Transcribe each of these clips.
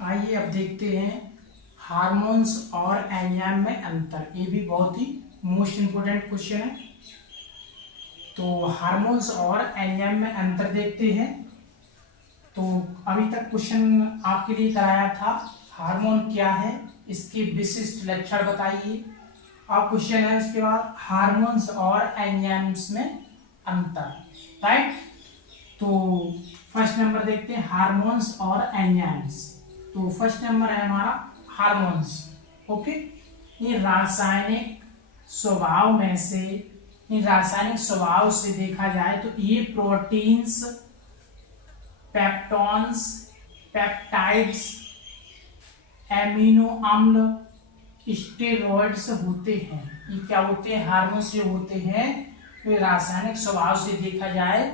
आइए अब देखते हैं हार्मोन्स और एंजाइम में अंतर। ये भी बहुत ही मोस्ट इम्पोर्टेंट क्वेश्चन है। तो हार्मोन्स और एंजाइम में अंतर देखते हैं। तो अभी तक क्वेश्चन आपके लिए कराया था, हार्मोन क्या है, इसके विशिष्ट लक्षण बताइए। अब क्वेश्चन है उसके बाद हार्मोन्स और एंजाइम्स में अंतर, राइट। तो फर्स्ट नंबर देखते हैं हार्मोन्स और एंजाइम्स। तो फर्स्ट नंबर है हमारा हार्मोन्स। ओके, ये रासायनिक स्वभाव में से, रासायनिक स्वभाव से देखा जाए तो ये प्रोटीन्स, पेप्टॉन्स, पेप्टाइड्स, एमिनो अम्ल, स्टेरॉइड्स होते हैं। ये क्या होते हैं? हार्मोन्स जो होते हैं वे रासायनिक स्वभाव से देखा जाए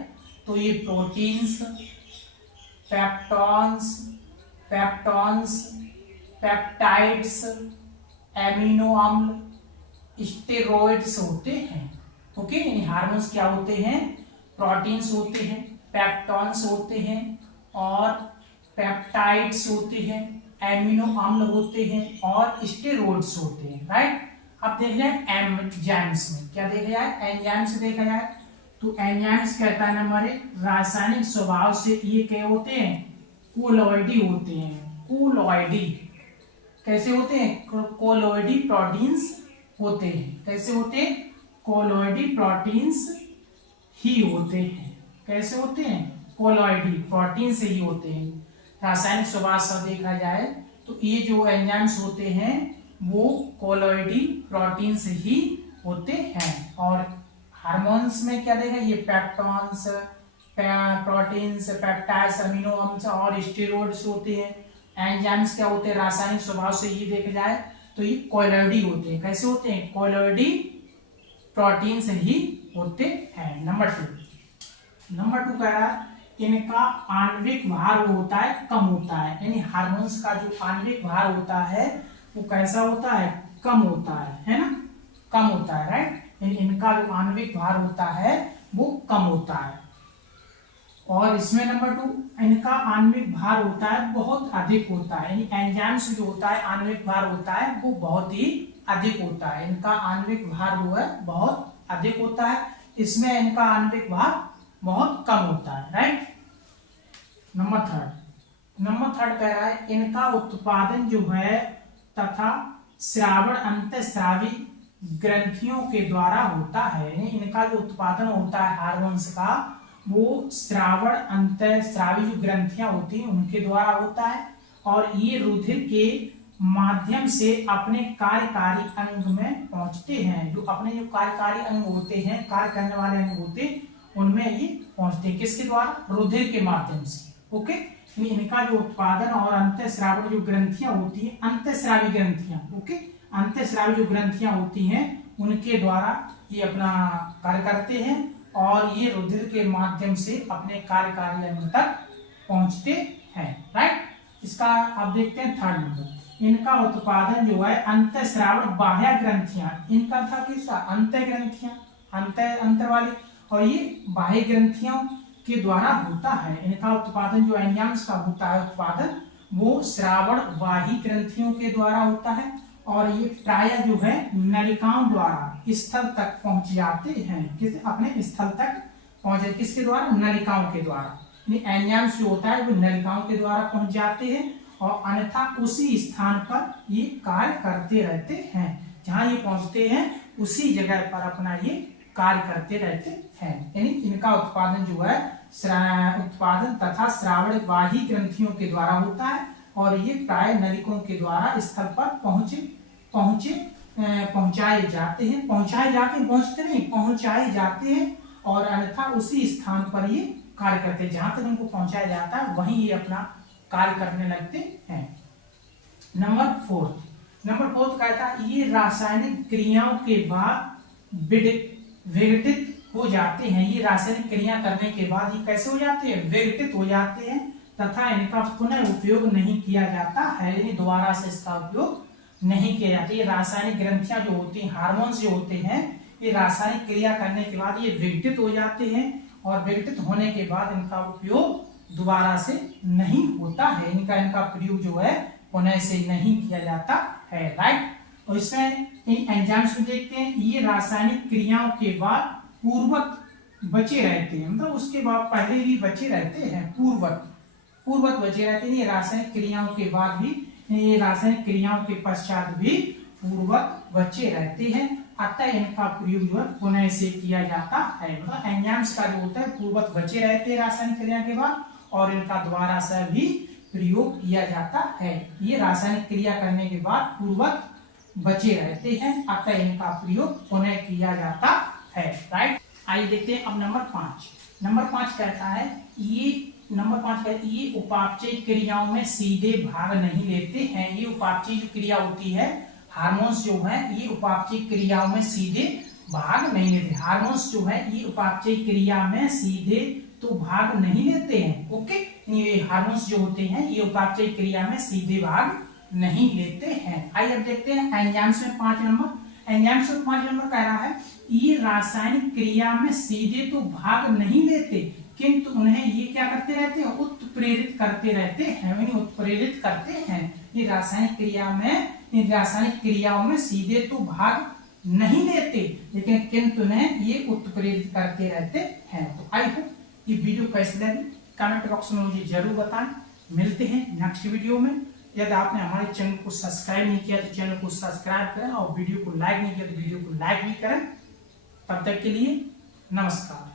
तो ये प्रोटीन्स, पेप्टॉन्स, पेप्टाइड्स, एमिनो अम्ल, स्टेरॉइड्स होते हैं। ओके, यानी हार्मोन्स क्या होते हैं? प्रोटीन्स होते हैं, पेप्टॉन्स होते हैं और पेप्टाइड्स होते हैं, एमिनो अम्ल होते हैं और स्टेरॉइड्स होते हैं, राइट। अब देख जाए एंजाइम्स में, क्या देखा जाए? एंजाइम्स देखा जाए तो एंजाइम्स कहता है नंबर एक, रासायनिक स्वभाव से ये क्या होते हैं? कोलॉइडी होते हैं। कोलॉइडी कैसे होते हैं? कोलॉइडी प्रोटीन्स होते हैं। कैसे होते हैं? कोलॉइडी प्रोटीन्स ही होते हैं। कैसे होते हैं? कोलॉइडी प्रोटीन से ही होते हैं। रासायनिक स्वभाव से देखा जाए तो ये जो एंजाइम्स होते हैं वो कोलॉइडी प्रोटीन से ही होते हैं। और हार्मोन्स में क्या देखा? ये पेप्टॉन्स, प्रोटीन्स, पेप्टाइड्स, अमीनो अम्ल और स्टेरॉइड्स होते हैं। एंजाइम्स क्या होते हैं? रासायनिक स्वभाव से ये देखा जाए तो ये कोलॉइडी होते हैं। कैसे होते हैं? कोलॉइडी प्रोटीन से ही होते हैं। नंबर टू कह रहा है इनका आणविक भार होता है, कम होता है। यानी हार्मोन्स का जो आणविक भार होता है वो कैसा होता है? कम होता है ना, कम होता है, राइट। यानी इनका जो आणविक भार होता है वो कम होता है। और इसमें नंबर 2, इनका आणविक भार होता है बहुत अधिक होता है। यानी एंजाइम्स जो होता है आणविक भार होता है वो बहुत ही अधिक होता है। इनका आणविक भार जो है बहुत अधिक होता है, इसमें इनका आणविक भार बहुत कम होता है, राइट। नंबर थर्ड कह रहा है इनका उत्पादन जो है तथा श्रावण अंतःस्रावी ग्रंथियों के द्वारा होता है। यानी इनका जो उत्पादन होता है हार्मोन्स का वो श्रावण अंतःस्रावी जो ग्रंथियां होती हैं उनके द्वारा होता है। और ये रुधिर के माध्यम से अपने कार्यकारी अंग में पहुंचते हैं। जो अपने जो कार्यकारी अंग होते हैं, कार्य करने वाले अंग होते हैं, उनमें ये पहुंचते हैं। किसके द्वारा? रुधिर के माध्यम से। ओके, इनका जो उत्पादन और अंतःस्रावी जो ग्रंथियां होती हैं, अंतःस्रावी ग्रंथियां, ओके, अंतःस्रावी जो ग्रंथियां होती हैं उनके द्वारा ये अपना कार्य करते हैं और ये रुधिर के माध्यम से अपने कार्यकारी अंग तक पहुंचते हैं, राइट। इसका आप देखते हैं थर्ड नंबर, इनका उत्पादन जो है अंतःस्रावण बाह्य ग्रंथियां, इनका था किसका? अंतः ग्रंथियां, अंतर वाली, और ये बाह्य ग्रंथियों के द्वारा होता है। इनका उत्पादन जो एंजाइम्स का होता है उत्पादन वो श्रावण बाह्य ग्रंथियों के द्वारा होता है। और ये प्राय जो है नलिकाओं द्वारा स्थल तक पहुंच जाते हैं। किस? अपने स्थल तक पहुंचे, किसके द्वारा? नलिकाओं के द्वारा। एंजाइम्स जो होता है वो नलिकाओं के द्वारा पहुंच जाते हैं और अन्यथा उसी स्थान पर ये कार्य करते रहते हैं। जहां ये पहुंचते हैं उसी जगह पर अपना ये कार्य करते रहते हैं। यानी इनका उत्पादन जो है उत्पादन तथा श्रावण बाह्य ग्रंथियों के द्वारा होता है और ये प्राय नलिकाओं के द्वारा स्थल पर पहुंचाए जाते हैं। पहुंचते नहीं, पहुंचाए जाते हैं और अन्यथा उसी स्थान पर ये कार्य करते हैं। जहां तक इनको पहुंचाया जाता है वहीं ये अपना कार्य करने लगते हैं। नंबर फोर्थ कहता है ये रासायनिक क्रियाओं के बाद विघटित हो जाते हैं। ये रासायनिक क्रिया करने के बाद ये कैसे हो जाते हैं? विघटित हो जाते हैं तथा इनका पुनः उपयोग नहीं किया जाता है। यानी दोबारा से इसका उपयोग नहीं किया जाता। ये रासायनिक ग्रंथियां जो होती हैं, हार्मोन्स जो होते हैं, ये रासायनिक क्रिया करने के बाद ये विघटित हो जाते हैं और विघटित होने के बाद इनका उपयोग दोबारा से नहीं होता है, इनका प्रयोग जो है पुनः से नहीं किया जाता है, राइट। और इसमें इन एंजाइम्स को देखते हैं, ये रासायनिक क्रियाओं के बाद पूर्वत बचे रहते हैं, मतलब उसके बाद पहले भी बचे रहते हैं, पूर्वत बचे रहते हैं। ये रासायनिक क्रियाओं के बाद भी, ये रासायनिक क्रियाओं के पश्चात भी पूर्वत बचे रहते हैं, अतः इनका प्रयोग जो है पुनः से किया जाता है। मतलब एंजाइम्स का जो होता है पूर्वत बचे रहते हैं रासायनिक क्रिया के बाद, और इनका दोबारा से भी प्रयोग किया जाता है। ये रासायनिक क्रिया करने के बाद पूर्वत बचे रहते हैं, अतः इनका प्रयोग पुनः किया जाता है, राइट। आइए देखते हैं अब नंबर 5। नंबर 5 कहता है ये उपापचयी क्रियाओं में सीधे भाग नहीं लेते हैं। ये उपापचयी जो क्रिया होती है, हार्मोन्स जो है, ये उपापचयी क्रियाओं में सीधे भाग नहीं लेते। हार्मोन्स जो है ये उपापचयी क्रिया में सीधे तो भाग नहीं लेते हैं, ओके। ये हार्मोन्स जो होते हैं ये उपापचयी क्रिया में सीधे भाग नहीं लेते हैं। आइए अब देखते हैं एंजाइम्स में 5 नंबर। एंजाइम्स में 5 नंबर कह रहा है ये रासायनिक क्रिया में सीधे तो भाग नहीं लेते, किंतु उन्हें ये क्या करते रहते हैं, उत्प्रेरित करते रहते हैं, उत्प्रेरित करते हैं। ये रासायनिक क्रियाओं में सीधे तो भाग नहीं लेते, लेकिन किंतु उन्हें ये उत्प्रेरित करते रहते हैं। तो आई होप ये वीडियो कैसी लगी कमेंट बॉक्स में मुझे जरूर बताएं। मिलते हैं नेक्स्ट वीडियो में। यदि आपने हमारे चैनल को सब्सक्राइब नहीं किया तो चैनल को सब्सक्राइब करें, और वीडियो को लाइक नहीं किया तो वीडियो को लाइक भी करें। तब तक के लिए नमस्कार।